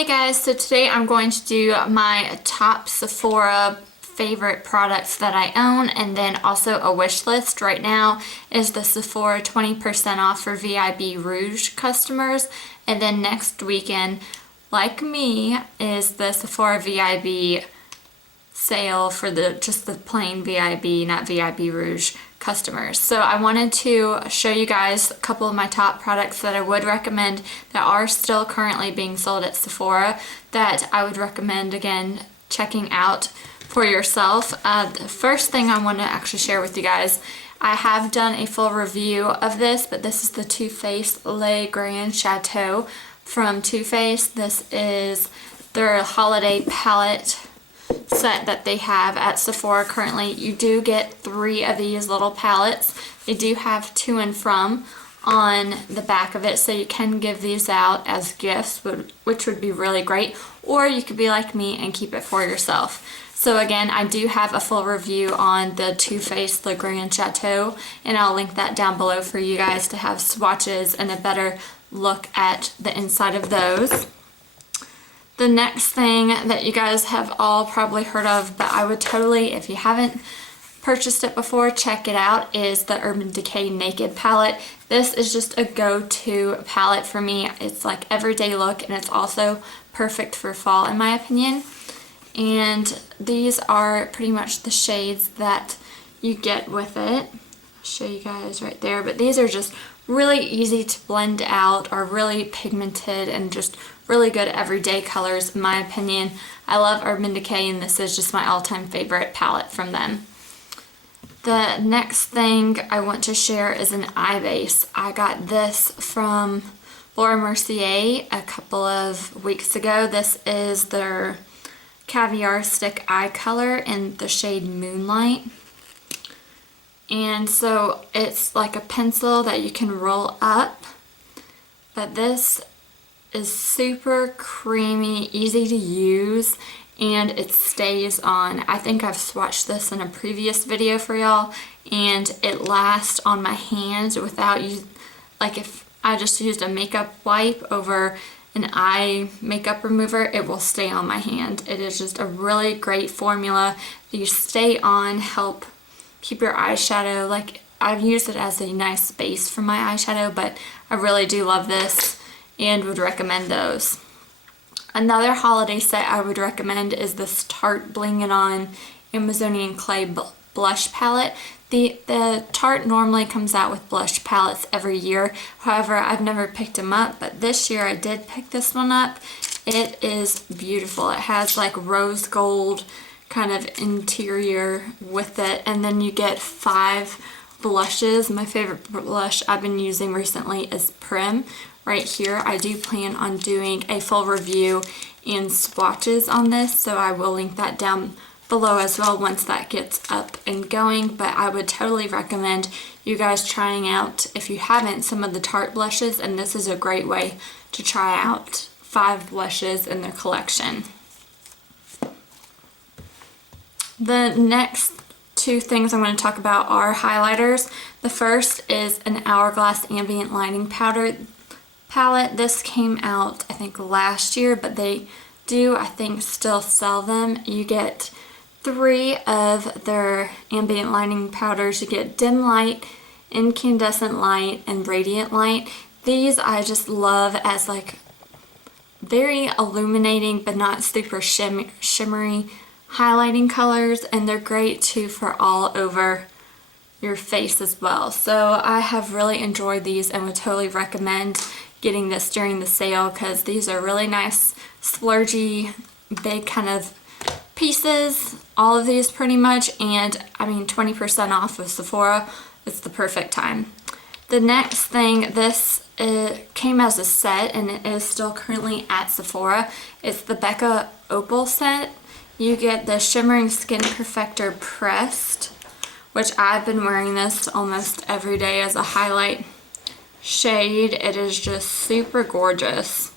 Hey guys, so today I'm going to do my top Sephora favorite products that I own, and then also a wish list. Right now is the Sephora 20% off for VIB Rouge customers, and then next weekend, like me, is the Sephora VIB sale for just the plain VIB, not VIB Rouge customers. So I wanted to show you guys a couple of my top products that I would recommend that are still currently being sold at Sephora that I would recommend, again, checking out for yourself. The first thing I want to actually share with you guys, I have done a full review of this, but this is the Too Faced Le Grand Chateau from Too Faced. This is their holiday palette set that they have at Sephora currently. You do get 3 of these little palettes. They do have to and from on the back of it, so you can give these out as gifts, which would be really great, or you could be like me and keep it for yourself. So again, I do have a full review on the Too Faced Le Grand Chateau, and I'll link that down below for you guys to have swatches and a better look at the inside of those. The next thing that you guys have all probably heard of, but I would totally, if you haven't purchased it before, check it out, is the Urban Decay Naked palette. This is just a go-to palette for me. It's like everyday look, and it's also perfect for fall in my opinion. And these are pretty much the shades that you get with it. I'll show you guys right there, but these are just really easy to blend out, are really pigmented and just really good everyday colors in my opinion. I love Urban Decay, and this is just my all-time favorite palette from them. The next thing I want to share is an eye base. I got this from Mercier a couple of weeks ago. This is their Caviar Stick Eye Color in the shade Moonlight. And so it's like a pencil that you can roll up, but this is super creamy, easy to use, and it stays on. I think I've swatched this in a previous video for y'all, and it lasts on my hands without like if I just used a makeup wipe over an eye makeup remover, it will stay on my hand. It is just a really great formula. You stay on, help keep your eyeshadow, like I've used it as a nice base for my eyeshadow, but I really do love this and would recommend those. Another holiday set I would recommend is this Tarte Bling It On Amazonian Clay Blush Palette. The Tarte normally comes out with blush palettes every year. However, I've never picked them up, but this year I did pick this one up. It is beautiful. It has like rose gold kind of interior with it, and then you get 5 blushes. My favorite blush I've been using recently is Prim. Right here, I do plan on doing a full review and swatches on this, so I will link that down below as well once that gets up and going. But I would totally recommend you guys trying out, if you haven't, some of the Tarte blushes, and this is a great way to try out 5 blushes in their collection. The next 2 things I'm going to talk about are highlighters. The first is an Hourglass Ambient Lining Powder palette. This came out I think last year, but they do I think still sell them. You get 3 of their ambient lining powders. You get Dim Light, Incandescent Light, and Radiant Light. These I just love as like very illuminating but not super shimmery highlighting colors, and they're great too for all over your face as well. So I have really enjoyed these and would totally recommend getting this during the sale, because these are really nice splurgy big kind of pieces, all of these pretty much, and I mean 20% off of Sephora, it's the perfect time. The next thing, this came as a set and it is still currently at Sephora. It's the Becca Opal Set. You get the Shimmering Skin Perfector Pressed, which I've been wearing this almost every day as a highlight shade. It is just super gorgeous.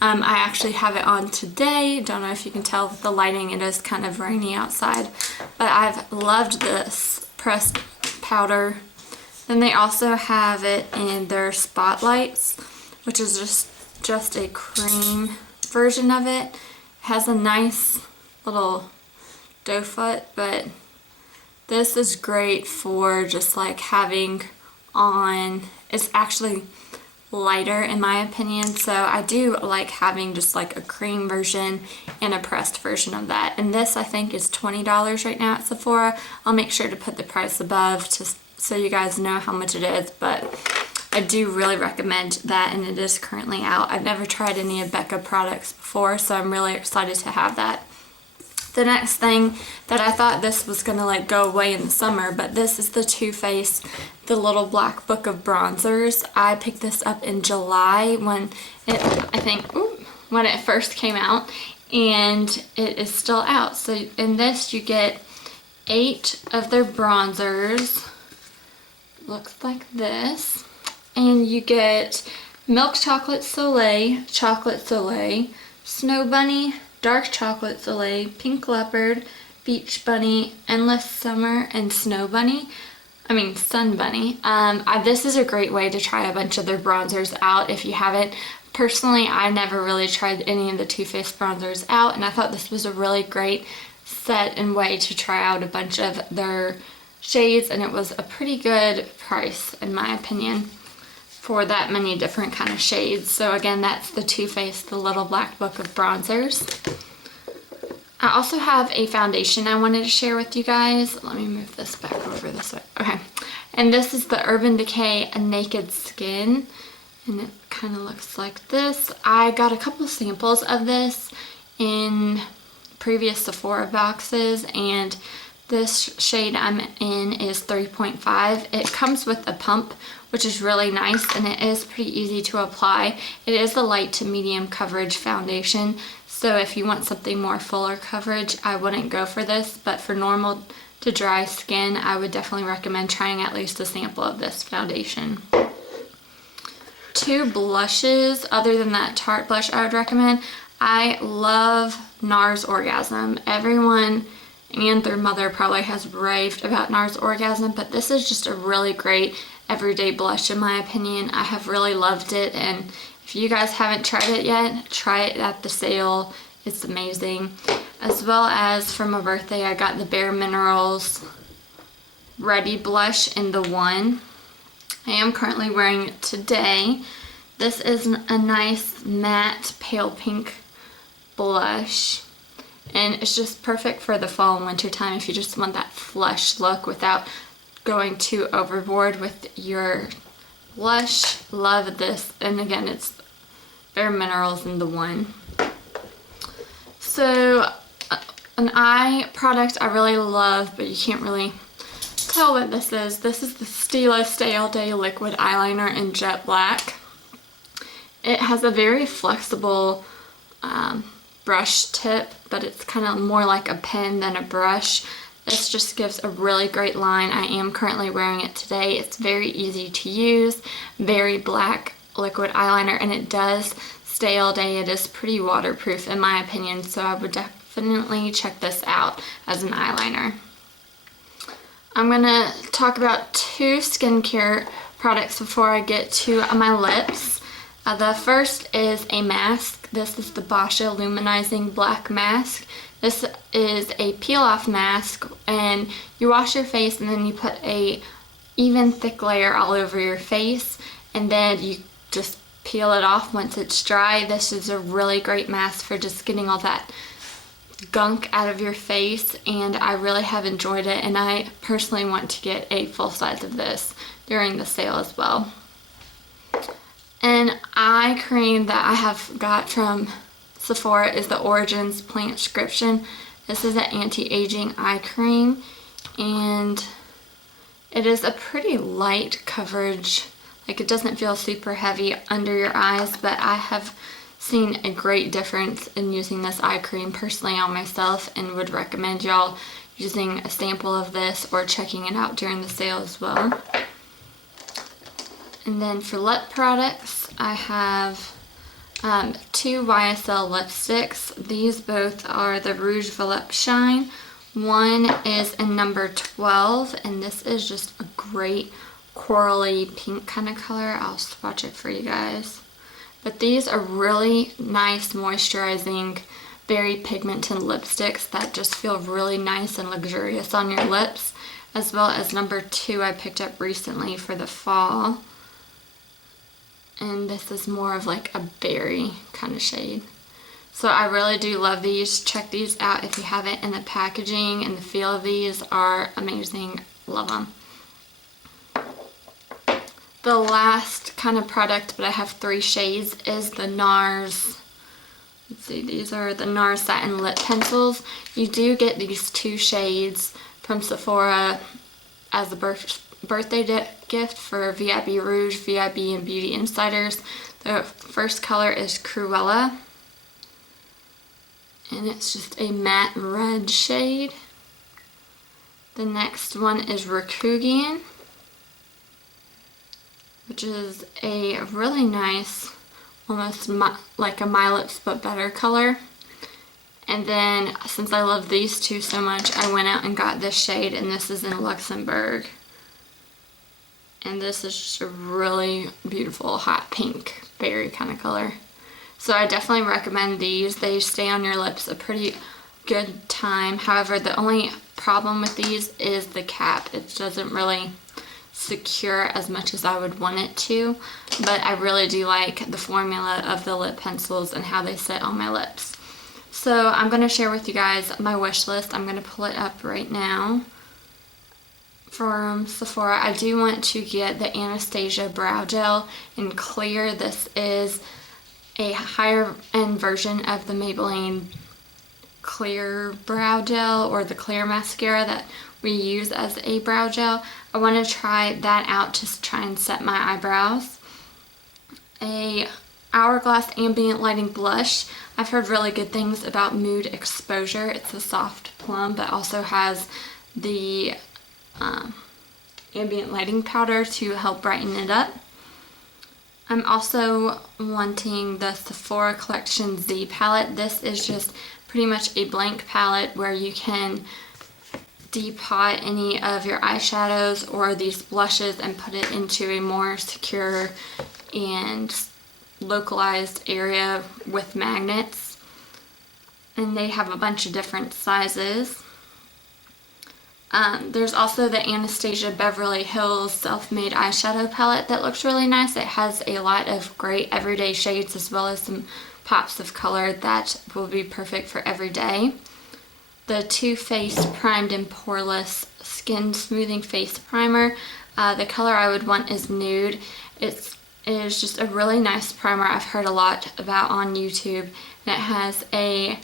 I actually have it on today. Don't know if you can tell with the lighting, it is kind of rainy outside, but I've loved this pressed powder. Then they also have it in their Spotlights, which is just a cream version of it. It has a nice little doe foot, but this is great for just like having on. It's actually lighter in my opinion, so I do like having just like a cream version and a pressed version of that. And this I think is $20 right now at Sephora. I'll make sure to put the price above just so you guys know how much it is, but I do really recommend that, and it is currently out. I've never tried any of Becca products before, so I'm really excited to have that. The next thing that I thought this was gonna like go away in the summer, but this is the Too Faced, the little black book of bronzers. I picked this up in July when it, when it first came out, and it is still out. So in this you get 8 of their bronzers. Looks like this. And you get Milk Chocolate Soleil, Snow Bunny, Dark Chocolate Soleil, Pink Leopard, Beach Bunny, Endless Summer, and Sun Bunny. This is a great way to try a bunch of their bronzers out if you haven't. Personally, I never really tried any of the Too Faced bronzers out, and I thought this was a really great set and way to try out a bunch of their shades, and it was a pretty good price in my opinion for that many different kind of shades. So again, that's the Too Faced, the little black book of bronzers. I also have a foundation I wanted to share with you guys. Let me move this back over this way. Okay, and this is the Urban Decay Naked Skin, and it kind of looks like this. I got a couple samples of this in previous Sephora boxes, and this shade I'm in is 3.5. It comes with a pump, which is really nice, and it is pretty easy to apply. It is a light to medium coverage foundation, so if you want something more fuller coverage, I wouldn't go for this, but for normal to dry skin, I would definitely recommend trying at least a sample of this foundation. 2 blushes, other than that Tarte blush, I would recommend. I love NARS Orgasm. Everyone and their mother probably has raved about NARS Orgasm, but this is just a really great everyday blush in my opinion. I have really loved it, and if you guys haven't tried it yet, try it at the sale. It's amazing. As well as for my birthday, I got the Bare Minerals Ready Blush in the 1. I am currently wearing it today. This is a nice matte pale pink blush, and it's just perfect for the fall and winter time if you just want that flush look without going too overboard with your blush. Love this, and again, it's Bare Minerals in the 1. So an eye product I really love, but you can't really tell what this is. This is the Stila Stay All Day Liquid Eyeliner in Jet Black. It has a very flexible brush tip, but it's kind of more like a pen than a brush. This just gives a really great line. I am currently wearing it today. It's very easy to use, very black liquid eyeliner, and it does stay all day. It is pretty waterproof in my opinion, so I would definitely check this out as an eyeliner. I'm gonna talk about 2 skincare products before I get to my lips. The first is a mask. This is the Boscia Luminizing Black Mask. This is a peel-off mask, and you wash your face and then you put a even thick layer all over your face, and then you just peel it off once it's dry. This is a really great mask for just getting all that gunk out of your face, and I really have enjoyed it, and I personally want to get a full size of this during the sale as well. An eye cream that I have got from Sephora is the Origins Plantscription. This is an anti-aging eye cream, and it is a pretty light coverage. Like, it doesn't feel super heavy under your eyes, but I have seen a great difference in using this eye cream personally on myself, and would recommend y'all using a sample of this or checking it out during the sale as well. And then for lip products, I have 2 YSL lipsticks. These both are the Rouge Volupte Shine. One is in number 12, and this is just a great corally pink kind of color. I'll swatch it for you guys. But these are really nice moisturizing, very pigmented lipsticks that just feel really nice and luxurious on your lips. As well as number 2 I picked up recently for the fall. And this is more of like a berry kind of shade. So I really do love these. Check these out if you haven't, and the packaging and the feel of these are amazing. Love them. The last kind of product, but I have 3 shades, is the NARS. Let's see, these are the NARS Satin Lip Pencils. You do get these 2 shades from Sephora as a birthday gift for VIB Rouge, VIB, and Beauty Insiders. The first color is Cruella, and it's just a matte red shade. The next one is Rakugian, which is a really nice, almost like a My Lips but better color. And then, since I love these 2 so much, I went out and got this shade, and this is in Luxembourg. And this is just a really beautiful hot pink berry kind of color. So I definitely recommend these. They stay on your lips a pretty good time. However, the only problem with these is the cap. It doesn't really secure as much as I would want it to. But I really do like the formula of the lip pencils and how they sit on my lips. So I'm going to share with you guys my wish list. I'm going to pull it up right now. From Sephora, I do want to get the Anastasia Brow Gel in clear. This is a higher end version of the Maybelline Clear Brow Gel, or the Clear Mascara that we use as a brow gel. I want to try that out to try and set my eyebrows. A Hourglass Ambient Lighting Blush. I've heard really good things about Mood Exposure. It's a soft plum, but also has the ambient lighting powder to help brighten it up. I'm also wanting the Sephora Collection Z palette. This is just pretty much a blank palette where you can depot any of your eyeshadows or these blushes and put it into a more secure and localized area with magnets. And they have a bunch of different sizes. There's also the Anastasia Beverly Hills Self Made Eyeshadow Palette that looks really nice. It has a lot of great everyday shades as well as some pops of color that will be perfect for every day. The Too Faced Primed and Poreless Skin Smoothing Face Primer. The color I would want is Nude. It is just a really nice primer I've heard a lot about on YouTube, and it has a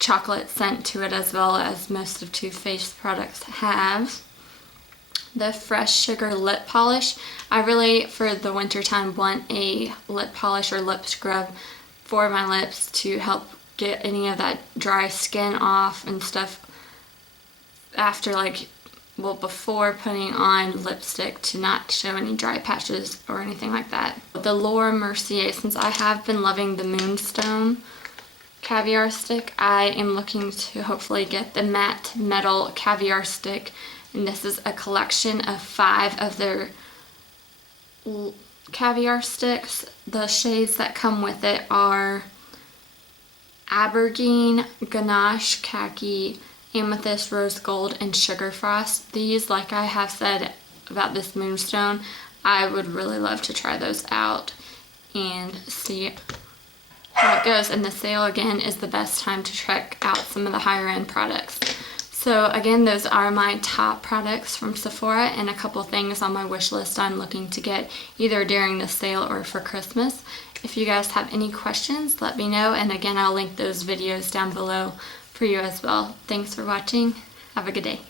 chocolate scent to it as well as most of Too Faced products have. The Fresh Sugar Lip Polish. I really, for the winter time, want a lip polish or lip scrub for my lips to help get any of that dry skin off and stuff after, before putting on lipstick, to not show any dry patches or anything like that. The Laurent Mercier, since I have been loving the Moonstone Caviar stick, I am looking to hopefully get the Matte Metal Caviar stick, and this is a collection of 5 of their caviar sticks. The shades that come with it are Aubergine, Ganache, Khaki, Amethyst, Rose Gold, and Sugar Frost. These, like I have said about this Moonstone, I would really love to try those out and see how it goes. And the sale, again, is the best time to check out some of the higher end products. So again, those are my top products from Sephora, and a couple things on my wish list I'm looking to get either during the sale or for Christmas. If you guys have any questions, let me know, and again, I'll link those videos down below for you as well. Thanks for watching. Have a good day.